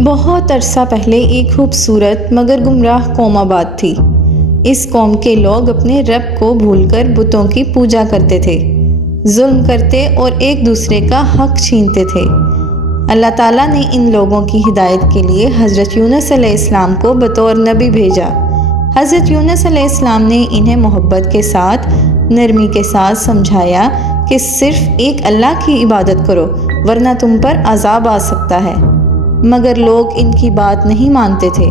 بہت عرصہ پہلے ایک خوبصورت مگر گمراہ قوم آباد تھی۔ اس قوم کے لوگ اپنے رب کو بھول کر بتوں کی پوجا کرتے تھے، ظلم کرتے اور ایک دوسرے کا حق چھینتے تھے۔ اللہ تعالیٰ نے ان لوگوں کی ہدایت کے لیے حضرت یونس علیہ السلام کو بطور نبی بھیجا۔ حضرت یونس علیہ السلام نے انہیں محبت کے ساتھ، نرمی کے ساتھ سمجھایا کہ صرف ایک اللہ کی عبادت کرو ورنہ تم پر عذاب آ سکتا ہے، مگر لوگ ان کی بات نہیں مانتے تھے۔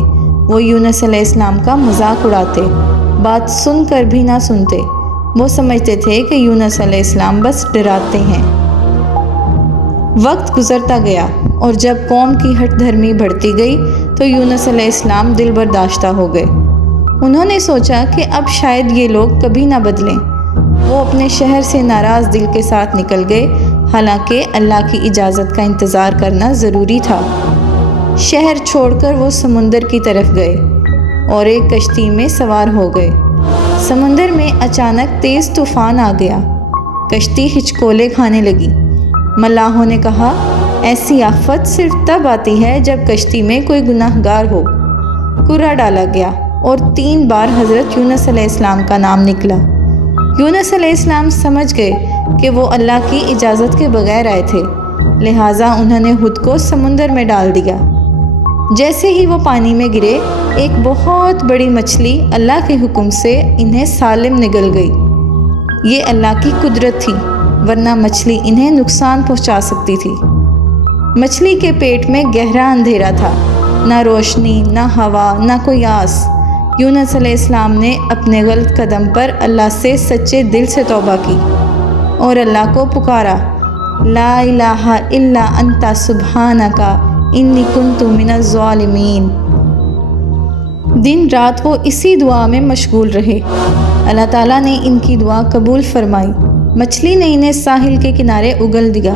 وہ یونس علیہ السلام کا مذاق اڑاتے، بات سن کر بھی نہ سنتے۔ وہ سمجھتے تھے کہ یونس علیہ السلام بس ڈراتے ہیں۔ وقت گزرتا گیا اور جب قوم کی ہٹ دھرمی بڑھتی گئی تو یونس علیہ السلام دل برداشتہ ہو گئے۔ انہوں نے سوچا کہ اب شاید یہ لوگ کبھی نہ بدلیں۔ وہ اپنے شہر سے ناراض دل کے ساتھ نکل گئے، حالانکہ اللہ کی اجازت کا انتظار کرنا ضروری تھا۔ شہر چھوڑ کر وہ سمندر کی طرف گئے اور ایک کشتی میں سوار ہو گئے۔ سمندر میں اچانک تیز طوفان آ گیا، کشتی ہچکولے کھانے لگی۔ ملاحوں نے کہا، ایسی آفت صرف تب آتی ہے جب کشتی میں کوئی گناہ گار ہو۔ کرہ ڈالا گیا اور 3 بار حضرت یونس علیہ السلام کا نام نکلا۔ یونس علیہ السلام سمجھ گئے کہ وہ اللہ کی اجازت کے بغیر آئے تھے، لہٰذا انہوں نے خود کو سمندر میں ڈال دیا۔ جیسے ہی وہ پانی میں گرے، ایک بہت بڑی مچھلی اللہ کے حکم سے انہیں سالم نگل گئی۔ یہ اللہ کی قدرت تھی، ورنہ مچھلی انہیں نقصان پہنچا سکتی تھی۔ مچھلی کے پیٹ میں گہرا اندھیرا تھا، نہ روشنی، نہ ہوا، نہ کوئی آس۔ یونس علیہ السلام نے اپنے غلط قدم پر اللہ سے سچے دل سے توبہ کی اور اللہ کو پکارا، لا الہ الا انت سبحانک انی کنت من الظالمین۔ دن رات وہ اسی دعا میں مشغول رہے۔ اللہ تعالیٰ نے ان کی دعا قبول فرمائی۔ مچھلی نے انہیں ساحل کے کنارے اگل دیا۔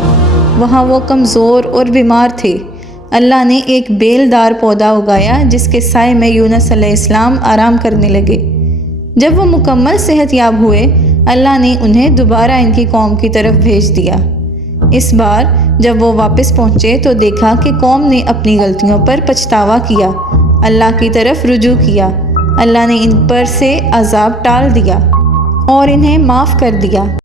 وہاں وہ کمزور اور بیمار تھے۔ اللہ نے ایک بیل دار پودا اگایا جس کے سائے میں یونس علیہ السلام آرام کرنے لگے۔ جب وہ مکمل صحت یاب ہوئے، اللہ نے انہیں دوبارہ ان کی قوم کی طرف بھیج دیا۔ اس بار جب وہ واپس پہنچے تو دیکھا کہ قوم نے اپنی غلطیوں پر پچھتاوا کیا، اللہ کی طرف رجوع کیا۔ اللہ نے ان پر سے عذاب ٹال دیا اور انہیں معاف کر دیا۔